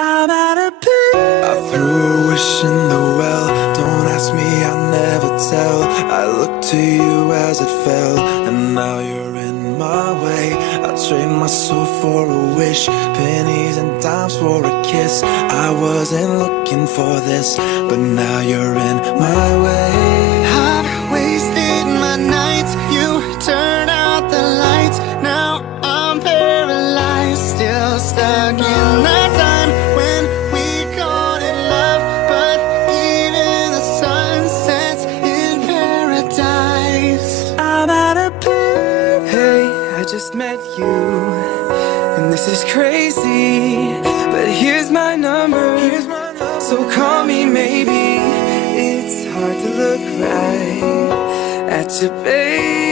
I'm out of peace. I threw a wish in the well. Don't ask me, I'll never tell. I looked to you as it fell, and now you're in my way. I trade my soul for a wish, pennies and dimes for a kiss. I wasn't looking for this, but now you're in my way. I've wasted my nights, you turn out the lights. Now I'm paralyzed, still stuck in that time when we called it love. But even the sun sets in paradise. I'm out of peace. Hey, I just met you, and this is crazy, but here's my number, so call me maybe. It's hard to look right at you, babe.